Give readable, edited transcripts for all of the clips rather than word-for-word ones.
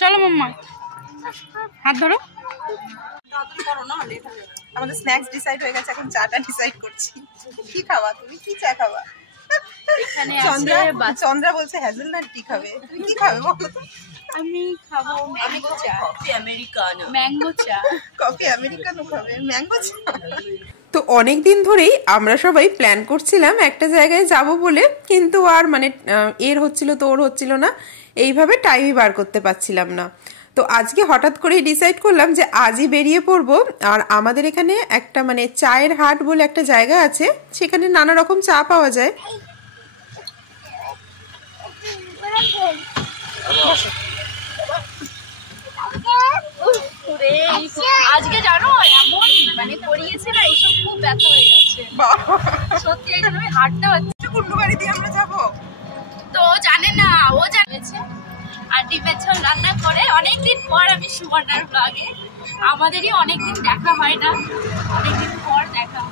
চলো মাম্মা, হাত ধরো। আমাদের স্ন্যাক্স ডিসাইড হয়ে গেছে, এখন চাটা ডিসাইড করছি। কি খাবা তুমি? কি চা খাবা? চন্দ্রা বলছে হ্যাজেলনাট টি খাবে। তুমি কি খাবে বলো তো? আমি খাবো ম্যাঙ্গো চা। Coffee Americano. ম্যাঙ্গো চা। কফি আমেরিকানো খাবে, ম্যাঙ্গো চা। তো অনেক দিন ধরেই আমরা সবাই প্ল্যান করছিলাম একটা জায়গায় যাব বলে, কিন্তু আর মানে এর হচ্ছিল তো ওর হচ্ছিল না, এইভাবে টাইমই বার করতে পারছিলাম না। তো আজকে হঠাৎ করেই ডিসাইড করলাম যে আজই বেরিয়ে পড়বো। আর আমাদের এখানে একটা মানে চায়ের হাট বলে একটা জায়গা আছে, সেখানে নানা রকম চা পাওয়া যায়। আজকে জানো এমন মানে পড়িয়েছে না, এইসব খুব ব্যথা হয়ে গেছে সত্যি। এই জন্য আমি হাঁটতে পারছি। কুন্ডুবাড়ি দিয়ে আমরা যাবো তো জানে না, ও জানেছে। আর ডিমের ঝোল রান্না করে অনেকদিন পর আমি সুবর্ণার ব্লগে, আমাদেরই অনেকদিন দেখা হয় না, অনেকদিন পর দেখা।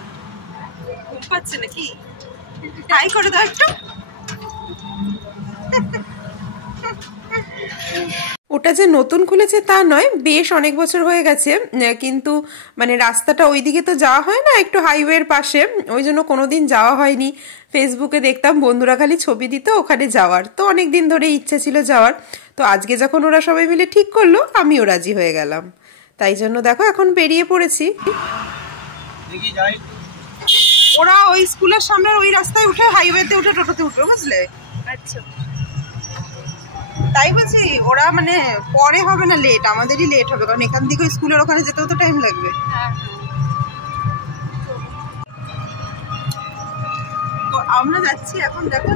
ঘুম পাচ্ছে নাকি? হাই করে দাও একটু। ওটা যে নতুন খুলেছে তা নয়, বেশ অনেক বছর হয়ে গেছে, কিন্তু মানে রাস্তাটা ওইদিকে তো যাওয়া হয় না, একটু হাইওয়ের পাশে, ওই জন্য কোনোদিন যাওয়া হয়নি। ফেসবুকে দেখতাম বন্ধুরা খালি ছবি দিত ওখানে যাওয়ার, তো অনেক দিন ধরে ইচ্ছা ছিল যাওয়ার। তো আজকে যখন ওরা সবাই মিলে ঠিক করলো, আমিও রাজি হয়ে গেলাম। তাই জন্য দেখো এখন বেরিয়ে পড়েছি। ওরা ওই স্কুলের সামনে ওই রাস্তায় উঠে হাইওয়েতে উঠে টোটোতে উঠবে, বুঝলে? আচ্ছা, তাই বলছি ওরা মানে পরে হবে না, লেট, আমাদেরই লেট হবে, কারণ এখান থেকে স্কুলের ওখানে যেতেও তো টাইম লাগবে। তো আমরা যাচ্ছি এখন, দেখো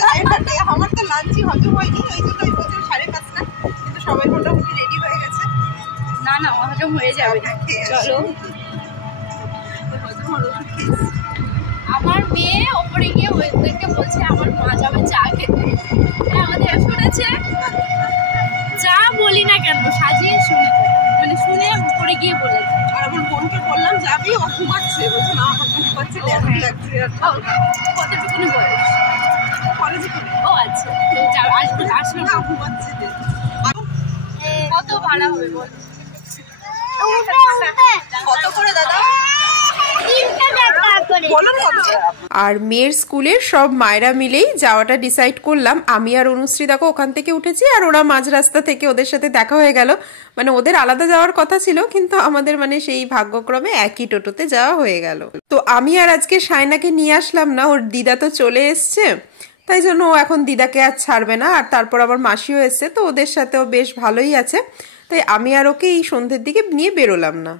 চায়ের হাটে। আমার তো লাঞ্চই হজম হয়নি, ওই জন্য ওই বছর 5:30, কিন্তু সবাই মোটামুটি রেডি হয়ে গেছে। না না হজম হয়ে যাবে, চলো। আমার মেয়ে ওপরে গিয়ে ওদেরকে বলছে আমার মা যাবে চা খেতে। আমাদের শুনেছে, যা বলি না কেন সাজিয়ে শুনেছে, মানে শুনে উপরে গিয়ে বলেছে। আর আমার বোনকে বললাম যাবি, ও ঘুমাচ্ছে, বলছে না আমার ঘুমাচ্ছে, লাগছে। কতটুকুনি বয়স? কলেজে ও আচ্ছা, তো আসবে, আসলো না, ঘুমাচ্ছে। কত ভাড়া হবে বল? কত করে দাদা? আর মেয়ের স্কুলের সব মায়েরা মিলেই যাওয়াটা ডিসাইড করলাম। আমি আর অনুশ্রী দেখো ওখান থেকে উঠেছি, আর ওরা মাঝ রাস্তা থেকে ওদের সাথে দেখা হয়ে গেল। মানে ওদের আলাদা যাওয়ার কথা ছিল, কিন্তু আমাদের মানে সেই ভাগ্যক্রমে একই টোটোতে যাওয়া হয়ে গেল। তো আমি আর আজকে সায়নাকে নিয়ে আসলাম না, ওর দিদা তো চলে এসছে, তাই জন্য ও এখন দিদাকে আর ছাড়বে না। আর তারপর আবার মাসিও এসছে, তো ওদের সাথেও বেশ ভালোই আছে, তাই আমি আর ওকে এই সন্ধ্যের দিকে নিয়ে বেরোলাম না।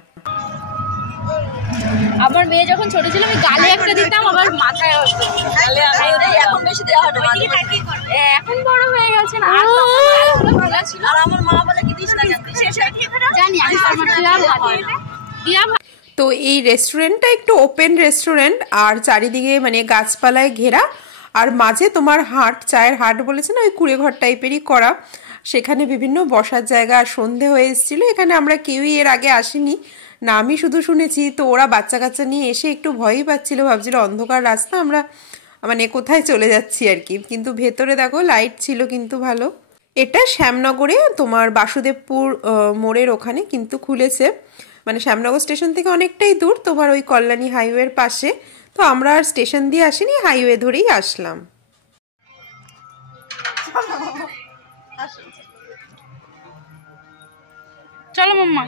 আমার মেয়ে যখন ছোট ছিল আমি গালে একটা দিতাম, আবার মাথায় হতো। এখন বেশি দেওয়া হয় না, এখন বড় হয়ে গেছে না। আর তখন গালগুলো ছিল, আর আমার মা বলে কি দিস না, জানি আমি তো এই রেস্টুরেন্টটা একটু ওপেন রেস্টুরেন্ট, আর চারিদিকে মানে গাছপালায় ঘেরা, আর মাঝে তোমার হাট, চায়ের হাট বলেছে না, ওই কুড়ে ঘর টাইপেরই করা, সেখানে বিভিন্ন বসার জায়গা। আর সন্ধে হয়ে এসেছিল, এখানে আমরা কেউই এর আগে আসিনি না, আমি শুধু শুনেছি। তো ওরা বাচ্চা কাচ্চা নিয়ে এসে একটু ভয়ই পাচ্ছিল, ভাবছিল অন্ধকার রাস্তা, আমরা মানে কোথায় চলে যাচ্ছি আর কি। কিন্তু ভেতরে দেখো লাইট ছিল কিন্তু ভালো। এটা শ্যামনগরে তোমার বাসুদেবপুর মোড়ের ওখানে কিন্তু খুলেছে, মানে শ্যামনগর স্টেশন থেকে অনেকটাই দূর, তোমার ওই কল্যাণী হাইওয়ের পাশে। তো আমরা আর স্টেশন দিয়ে আসিনি, হাইওয়ে ধরেই আসলাম। চলো মাম্মা,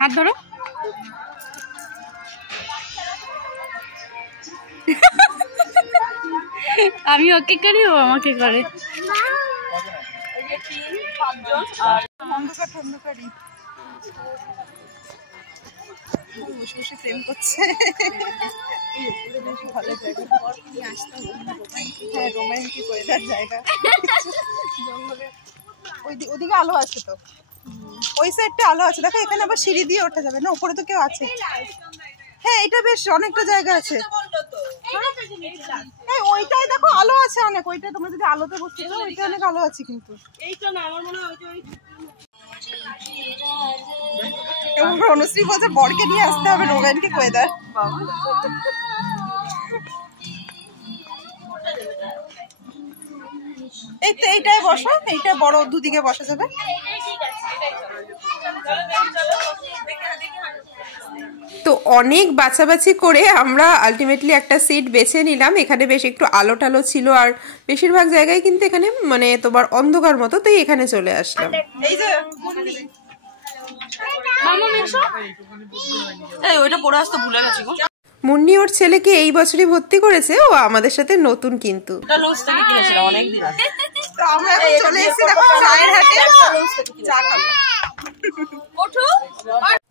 হাত ধরো। আমি ওকে করি, ও আমাকে করে। প্রেম করছে, রোমান্টিক ওয়েদার জায়গা, জঙ্গলে ওদিকে আলো আছে, তো ওই সাইডটা আলো আছে। দেখো এখানে আবার সিঁড়ি দিয়ে ওঠা যাবে না, উপরে তো কেউ আছে। হ্যাঁ এটা বেশ অনেকটা জায়গা আছে। ওইটাই দেখো আলো আছে অনেক, ওইটা তোমরা যদি আলোতে বসতে চাও, ওইটা অনেক আলো আছে। কিন্তু এইটা না, আমার মনে হয় অনুশ্রী বলছে বরকে নিয়ে আসতে হবে, রোমান্টিক ওয়েদার। এইটাই বসো, এইটা বড় দুদিকে বসা যাবে। তো অনেক বাছাবাছি করে আমরা আলটিমেটলি একটা সিট বেছে নিলাম। এখানে বেশ একটু আলো টালো ছিল, আর বেশিরভাগ জায়গায় কিন্তু এখানে মানে তোমার অন্ধকার মতো, তাই এখানে চলে আসলাম। এই যে ওইটা পড়ে আসতে ভুলে গেছি গো। মুন্নি ওর ছেলেকে এই বছরই ভর্তি করেছে, ও আমাদের সাথে নতুন কিন্তু।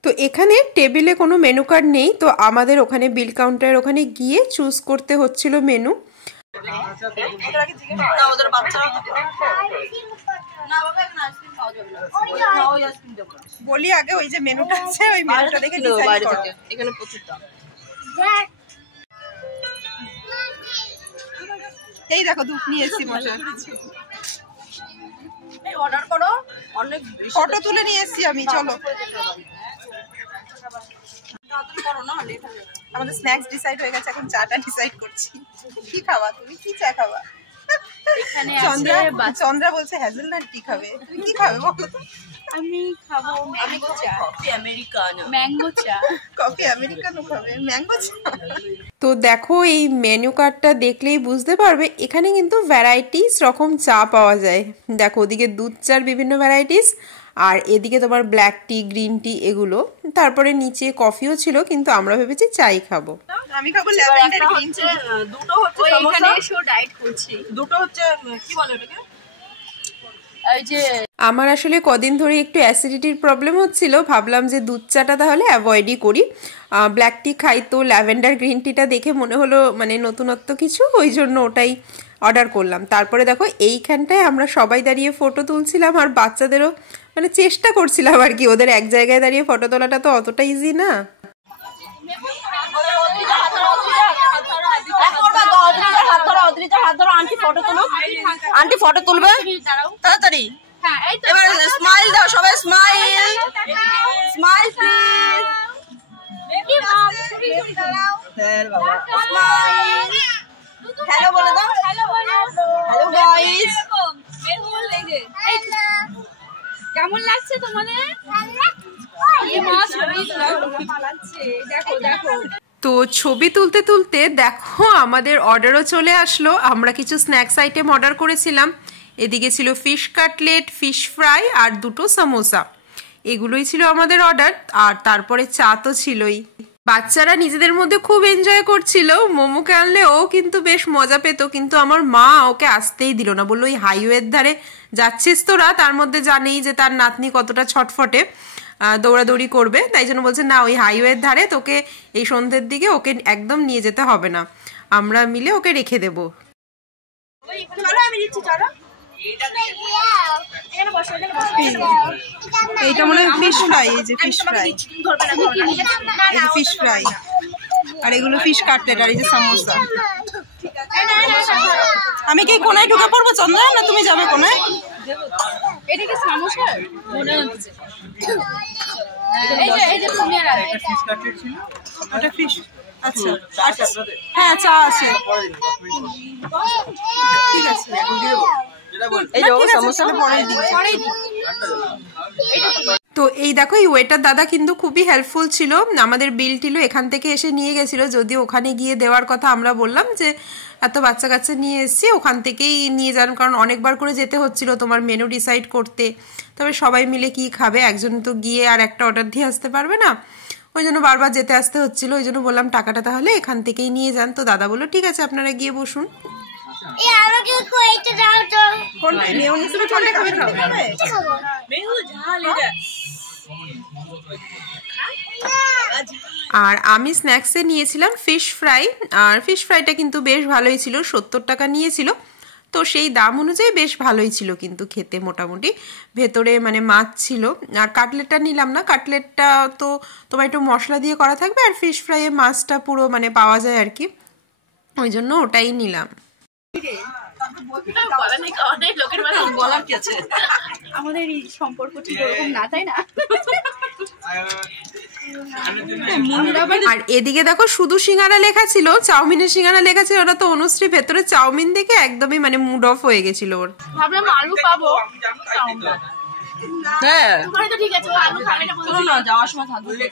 তো এখানে টেবিলে কোনো মেনু কার্ড নেই, তো আমাদের ওখানে বিল কাউন্টারের ওখানে গিয়ে চুজ করতে হচ্ছিল মেনু। বলি আগে ওই যে মেনুটা আছে, ওই মেনুটা দেখে ডিসাইড করো। এখানে প্রচুর দাম। এই দেখো দুধ নিয়ে এসেছি মশা। অর্ডার করো, অনেক ফটো তুলে নিয়ে এসেছি আমি। চলো আমাদের স্ন্যাক্স ডিসাইড হয়ে গেছে, এখন চাটা ডিসাইড করছি। কি খাওয়া তুমি? কি চা খাওয়া? চন্দ্রা বলছে হ্যাজেলনাট টি খাবে। তুমি কি খাবে বলো? আমি খাবো ম্যাঙ্গো চা। Coffee Americano. ম্যাঙ্গো চা। কফি আমেরিকানো খাবে, ম্যাঙ্গো চা। তো দেখো এই মেনু কার্ডটা দেখলেই বুঝতে পারবে এখানে কিন্তু ভ্যারাইটিস রকম চা পাওয়া যায়। দেখো ওদিকে দুধ চার বিভিন্ন ভ্যারাইটিস, আর এদিকে তোমার ব্ল্যাক টি, গ্রিন টি এগুলো। তারপরে নিচে কফিও ছিল, কিন্তু আমরা ভেবেছি চাই খাবো। আমি খাবো ল্যাভেন্ডার গ্রিন টি। দুটো হচ্ছে এখানে এসে ডায়েট করছি। দুটো হচ্ছে কি বলে ওটাকে, এই যে আমার আসলে কদিন ধরে একটু অ্যাসিডিটির প্রবলেম হচ্ছিল, ভাবলাম যে দুধ চাটা তাহলে অ্যাভয়েডই করি। ব্ল্যাক টি খাই, তো ল্যাভেন্ডার গ্রিন টিটা দেখে মনে হলো মানে নতুনত্ব কিছু, ওই জন্য ওটাই অর্ডার করলাম। তারপরে দেখো এইখানটায় আমরা সবাই দাঁড়িয়ে ফটো তুলছিলাম, আর বাচ্চাদেরও মানে চেষ্টা করছিলাম আর কি। ওদের এক জায়গায় দাঁড়িয়ে ফটো তোলাটা তো অতটা ইজি না। আন্টি ফটো তুলবে তাড়াতাড়ি। এবার স্মাইল দাও সবাই, স্মাইল স্মাইল প্লিজ। হ্যালো বলে দাও। Hello guys. কেমন লাগছে তোমাদের? দেখো দেখো। তো ছবি তুলতে তুলতে দেখো আমাদের অর্ডারও চলে আসলো। আমরা কিছু স্ন্যাক্স আইটেম অর্ডার করেছিলাম। এদিকে ছিল ফিশ কাটলেট, ফিশ ফ্রাই আর দুটো সামোসা। এগুলোই ছিল আমাদের অর্ডার, আর তারপরে চা তো ছিলই। বাচ্চারা নিজেদের মধ্যে খুব এনজয় করছিল। মোমোকে আনলে ও কিন্তু বেশ মজা পেত, কিন্তু আমার মা ওকে আসতেই দিল না। বললো ওই হাইওয়ের ধারে যাচ্ছিস তোরা, তার মধ্যে জানেই যে তার নাতনি কতটা ছটফটে, দৌড়াদৌড়ি করবে, তাই জন্য বলছে না ওই হাইওয়ের ধারে তোকে এই সন্ধ্যের দিকে ওকে একদম নিয়ে যেতে হবে না, আমরা মিলে ওকে রেখে দেবো। এইটা মনে হয় ফিশ ফ্রাই, এই যে ফিশ ফ্রাই, এই যে ফিশ ফ্রাই, আর এগুলো ফিশ কাটলেট, আর এই যে সামোসা। আমি কি কোনায় ঢুকে পড়বো চন্দ্রা, না তুমি যাবে কোনায়? এটা কি সামোসা মনে হচ্ছে। এই যে তুমি আর একটা ফিশ কাটলেট ছিল, ওটা ফিশ। আচ্ছা হ্যাঁ চা আছে, ঠিক আছে। এই যে সমস্যা পরেই দিই। তো এই দেখো এই ওয়েটার দাদা কিন্তু খুবই হেল্পফুল ছিল। আমাদের বিল টিলও এখান থেকে এসে নিয়ে গেছিল, যদিও ওখানে গিয়ে দেওয়ার কথা আমরা বললাম যে এত বাচ্চা কাচ্চা নিয়ে এসছি, ওখান থেকেই নিয়ে যান, কারণ অনেকবার করে যেতে হচ্ছিল তোমার মেনু ডিসাইড করতে। তবে সবাই মিলে কি খাবে, একজন তো গিয়ে আর একটা অর্ডার দিয়ে আসতে পারবে না, ওই জন্য বারবার যেতে আসতে হচ্ছিল। ওই জন্য বললাম টাকাটা তাহলে এখান থেকেই নিয়ে যান। তো দাদা বললো ঠিক আছে আপনারা গিয়ে বসুন। আর আমি স্ন্যাক্সে নিয়েছিলাম ফিশ ফ্রাই, আর ফিশ ফ্রাইটা কিন্তু বেশ ভালোই ছিল, 70 টাকা নিয়েছিল। তো সেই দাম অনুযায়ী বেশ ভালোই ছিল কিন্তু খেতে মোটামুটি। ভেতরে মানে মাছ ছিল। আর কাটলেটটা নিলাম না, কাটলেটটা তো তোমার একটু মশলা দিয়ে করা থাকবে, আর ফিশ ফ্রাইয়ে মাছটা পুরো মানে পাওয়া যায় আর কি, ওই জন্য ওটাই নিলাম। আমাদের এই সম্পর্ক ঠিক ওরকম না, তাই না? আর এদিকে দেখো শুধু সিঙ্গারা লেখা ছিল, চাউমিনের সিঙ্গারা লেখা ছিল, ওটা তো অনুশ্রী ভেতরে চাউমিন দেখে একদমই মানে মুড অফ হয়ে গেছিল ওর। ভাবলাম আলু পাবো, হ্যাঁ তো ঠিক আছে, আলু খাবে না বলছি না, যাওয়ার সময় থাকবে।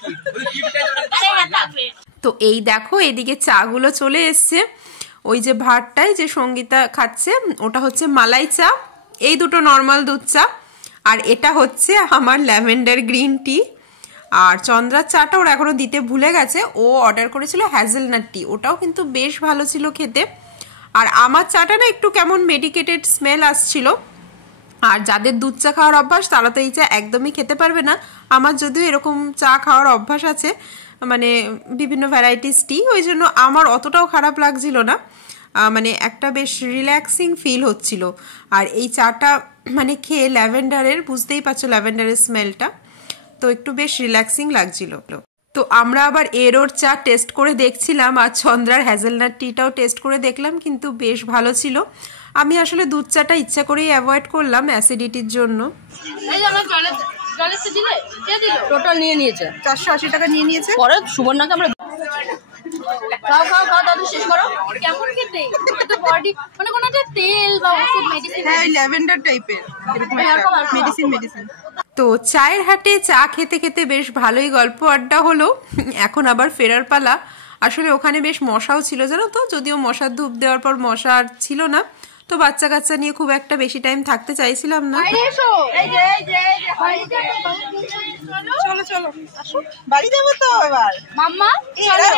তো এই দেখো এদিকে চাগুলো চলে এসছে। ওই যে ভাতটাই যে সঙ্গীতা খাচ্ছে ওটা হচ্ছে মালাই চা, এই দুটো নর্মাল দুধ চা, আর এটা হচ্ছে আমার ল্যাভেন্ডার গ্রিন টি। আর চন্দ্রার চাটা ওরা এখনো দিতে ভুলে গেছে, ও অর্ডার করেছিল হ্যাজেলনাট টি, ওটাও কিন্তু বেশ ভালো ছিল খেতে। আর আমার চাটা না একটু কেমন মেডিকেটেড স্মেল আসছিল। আর যাদের দুধ চা খাওয়ার অভ্যাস তারা তো এই চা একদমই খেতে পারবে না। আমার যদিও এরকম চা খাওয়ার অভ্যাস আছে, মানে বিভিন্ন ভ্যারাইটিস টি, ওই জন্য আমার অতটাও খারাপ লাগছিল না, মানে একটা বেশ রিল্যাক্সিং ফিল হচ্ছিল। আর এই চাটা মানে খেয়ে ল্যাভেন্ডারের, বুঝতেই পারছো ল্যাভেন্ডারের স্মেলটা, তো একটু বেশ রিল্যাক্সিং লাগছিল। তো আমরা আবার এরোর চা টেস্ট করে দেখছিলাম, আর চন্দ্রার হ্যাজেলনাট টিটাও টেস্ট করে দেখলাম, কিন্তু বেশ ভালো ছিল। আমি আসলে দুধ চাটা ইচ্ছা করেই অ্যাভয়েড করলাম অ্যাসিডিটির জন্য। টোটাল নিয়ে নিয়েছে 480 টাকা নিয়ে নিয়েছে। পরে সুবর্ণাকে আমরা খাও খাও খাও দাদু শেষ করো। কেমন খেতে? তো বডি মানে কোনো একটা তেল বা ওষুধ মেডিসিন, হ্যাঁ ল্যাভেন্ডার টাইপের মেডিসিন। তো চায়ের হাটে চা খেতে খেতে বেশ ভালোই গল্প আড্ডা হলো। এখন আবার ফেরার পালা। আসলে ওখানে বেশ মশাও ছিল জানো তো, যদিও মশার ধূপ দেওয়ার পর মশা আর ছিল না, তো বাচ্চা কাচ্চা নিয়ে খুব একটা বেশি টাইম থাকতে চাইছিলাম না। চলো চলো বাড়ি যাবো তো এবার। মাম্মা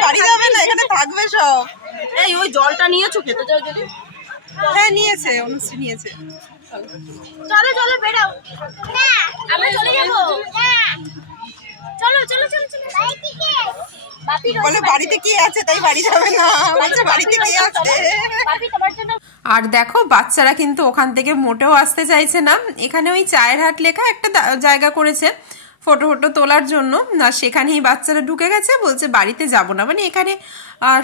বাড়ি যাবে না, এখানে থাকবে সব। এই ওই জলটা নিয়েছো খেতে চাও যদি? হ্যাঁ নিয়েছে, অনুশ্রী নিয়েছে। চলো চলো বেরাও, আমরা চলে যাবো। চলো চলো চলো চলো। বলে বাড়িতে কি আছে তাই বাড়ি যাবে না, বলছে বাড়িতে কি আছে। আর দেখো বাচ্চারা কিন্তু ওখান থেকে মোটেও আসতে চাইছে না। এখানে ওই চায়ের হাট লেখা একটা জায়গা করেছে ফটো ফটো তোলার জন্য, না সেখানেই বাচ্চারা ঢুকে গেছে, বলছে বাড়িতে যাব না। মানে এখানে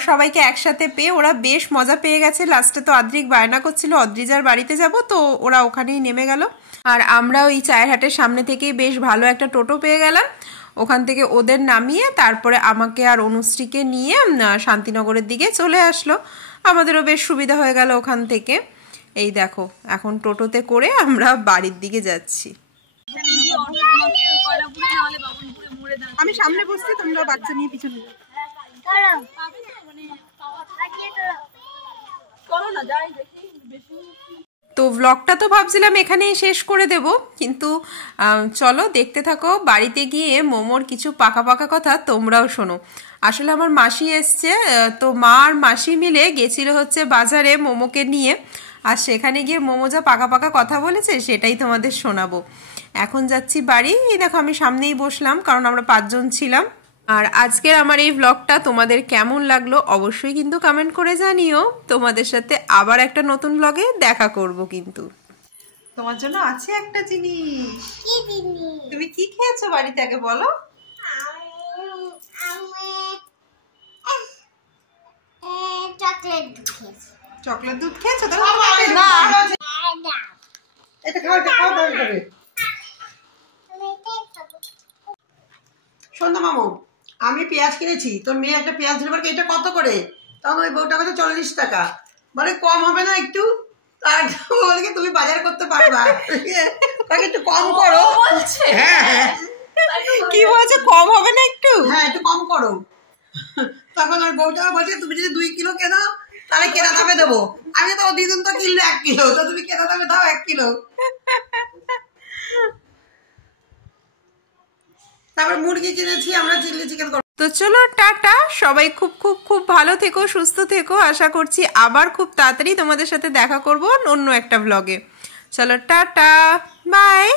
সবাইকে একসাথে পেয়ে ওরা বেশ মজা পেয়ে গেছে। লাস্টে তো অদ্রিক বায়না করছিল অদ্রিজার বাড়িতে যাব, তো ওরা ওখানেই নেমে গেল। আর আমরা ওই চায়ের হাটের সামনে থেকেই বেশ ভালো একটা টোটো পেয়ে গেলাম, ওখান থেকে ওদের নামিয়ে তারপরে আমাকে আর অনুশ্রীকে নিয়ে শান্তিনগরের দিকে চলে আসলো। আমাদেরও বেশ সুবিধা হয়ে গেল ওখান থেকে। এই দেখো এখন টোটোতে করে আমরা বাড়ির দিকে যাচ্ছি। আমি সামনে বসছি, তোমরা বাচ্চা নিয়ে পিছনে যাও। তো ব্লগটা তো ভাবছিলাম এখানেই শেষ করে দেব, কিন্তু চলো দেখতে থাকো। বাড়িতে গিয়ে মোমোর কিছু পাকা পাকা কথা তোমরাও শোনো। আসলে আমার মাসি এসছে, তো মা আর মাসি মিলে গেছিল হচ্ছে বাজারে মোমোকে নিয়ে, আর সেখানে গিয়ে মোমো যা পাকা পাকা কথা বলেছে সেটাই তোমাদের শোনাবো। এখন যাচ্ছি বাড়ি। এই দেখো আমি সামনেই বসলাম, কারণ আমরা 5 জন ছিলাম। আর আজকের আমার এই ব্লগটা তোমাদের কেমন লাগলো অবশ্যই কিন্তু কমেন্ট করে জানিও। তোমাদের সাথে আবার একটা নতুন ব্লগে দেখা করব। কিন্তু তোমার জন্য আছে একটা জিনিস। কি জিনিস? তুমি কি খেয়েছো বাড়িতে আগে বলো। চকলেট দুধ খেয়েছি। চকলেট দুধ খেয়েছো? তো না এটা খাও, এটা খাও তাহলে। শোন না মামু, আমি পেঁয়াজ কিনেছি, তোর মেয়ে একটা পেঁয়াজ ধরে এটা কত করে? তখন ওই বউটা কথা 40 টাকা। বলে কম হবে না একটু? তার বলে কি তুমি বাজার করতে পারবা, তাকে একটু কম করো। হ্যাঁ হ্যাঁ কি বলছে, কম হবে না একটু? হ্যাঁ একটু কম করো। তখন ওই বউটা বলছে তুমি যদি 2 কিলো কেনো তাহলে কেনা দামে দেবো। আমি তো দিদুন তো কিনলে 1 কিলো, তো তুমি কেনা দামে দাও 1 কিলো। তারপর মুরগি কিনেছি আমরা, চিলি চিকেন। তো চলো টাটা, সবাই খুব খুব খুব ভালো থেকো, সুস্থ থেকো। আশা করছি আবার খুব তাড়াতাড়ি তোমাদের সাথে দেখা করব অন্য একটা ব্লগে। চলো টাটা, বাই।